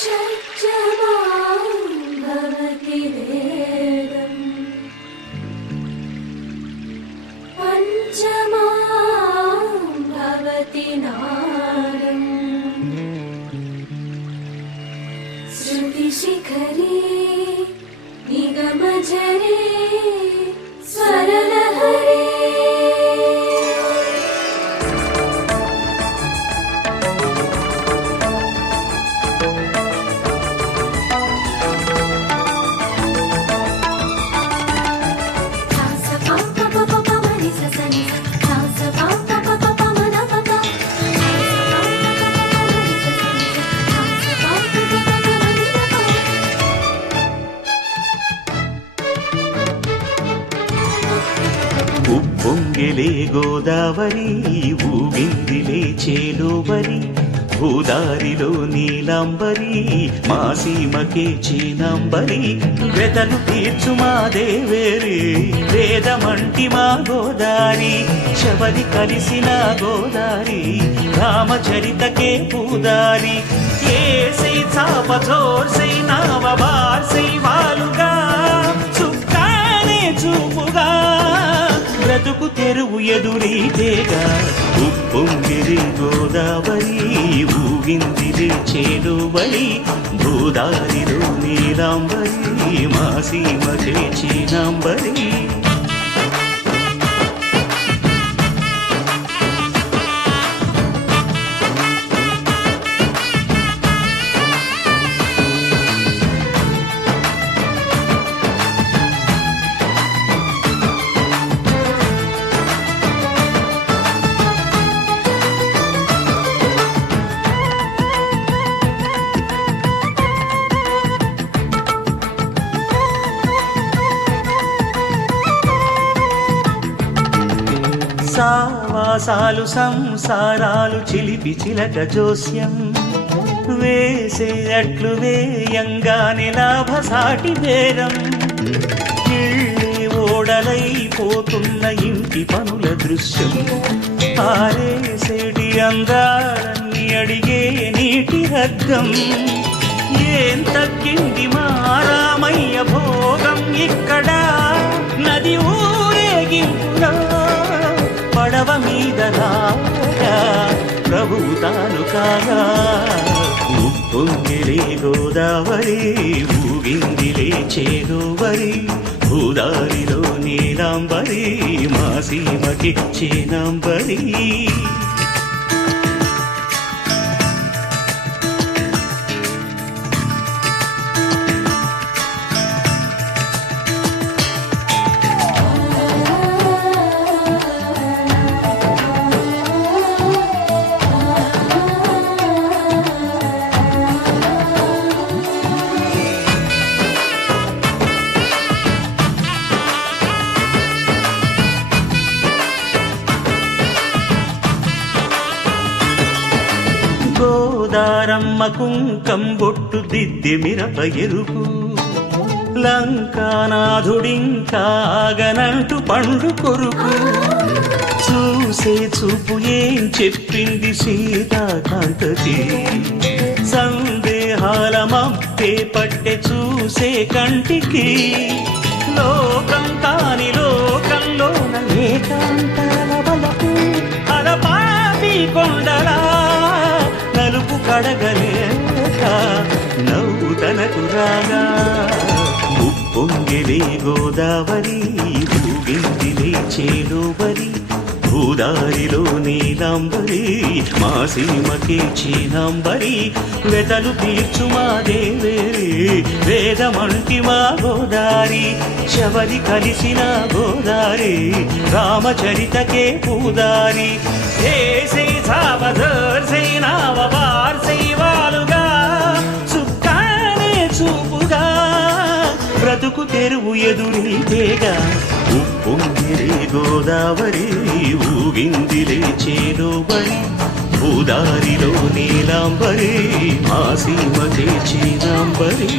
షట్జమాం భవతి వేదం పంచమాం భవతి నాదం శృతిశిఖరే నిగమజరే స్వరలహరే ఉప్పొంగిలే గోదావరి ఊగిందిలే చేలోబరి భూదారిలో నీలాంబరి మా సీమకే చీనాంబరి వెతలు తీర్చు మా దేవేరి వేదమంటి మా గోదారి శబరి కలిసిన గోదారి రామచరితకే పూదారి ఏసై చాప జోర్సై నావ బార్సై వాలుగా చుక్కానే చూపుగా బ్రతుకు తెరువు ఎదురీతేగా ఉప్పొంగిరి గోదావరి ఊగిందిరి చేలువరి భూదారిలో నీలాంబరి మా సీమకే చీనాంబరి సావాసాలు సంసారాలు చిలిపి చిలక జోస్యం వేసే అట్లు వేయంగానే లాభసాటి బేరం ఇళ్ళే ఓడలైపోతున్న ఇంటి పనుల దృశ్యం ఆరేసేటి అందాలన్నీ అడిగే నీటి హద్దం ఏం తగ్గింది మా రామయ్య భోగం ఇక్కడ నది ఊరేగింపులో పడవ మీద రాగా ప్రభువు తాను కాగా ఉప్పొంగిలే గోదావరి ఊగిందిలే చేలోవరి భూదారిలో నీలాంబరి మా సీమకి చీనాంబరి గోదారమ్మ కుంకం బొట్టు దిద్ది మిరప ఎరుపు లంకానాథుడింకాగనంటూ పండు కొరుకు చూసే చూపు ఏం చెప్పింది సీతాకాంతకి సందేహాల మప్పే పట్టె చూసే కంటికి లోకం కాని లోకంలోన ఏకాంతాల బలపు అలపాపి కొండలా నలుపు కడగలేక నవ్వు తనకు రాగా ఉప్పొంగిలే గోదావరి ఊగిందిలే చేలోబరి భూదారిలో నీలాంబరి మా సీమకే చీనాంబరి వెతలు తీర్చు మా దేవేరి వేదమంటి మా గోదారి శబరి కలిసిన గోదారి రామచరితకే పూదారి ఏసై సావధర్సై నావ బార్సై వాలుగా చుక్కానే చూపుగా బ్రతుకు తెరువు ఎదురీతేగా ఉప్పొంగిరే గోదావరి ఊగిందిలే చేలోబరి భూదారిలో నీలాంబరి మా సీమకే చీనాంబరి